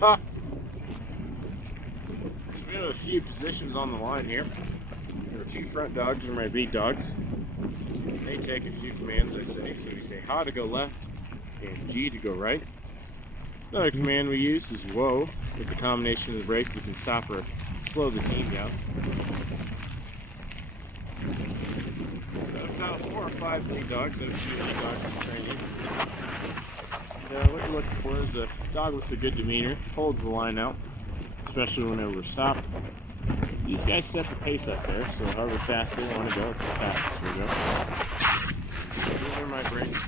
We have a few positions on the line here. There are two front dogs are my lead dogs. They take a few commands, I say. So we say ha to go left and G to go right. Another command we use is whoa. With the combination of the brake, we can stop or slow the team down. So about 4 or 5 lead dogs and a few other dogs in training. What you're looking for is a dog with a good demeanor, holds the line out, especially whenever we're stopped. These guys set the pace up there, so however fast they want to go, it's the fastest we go. So these are my brakes.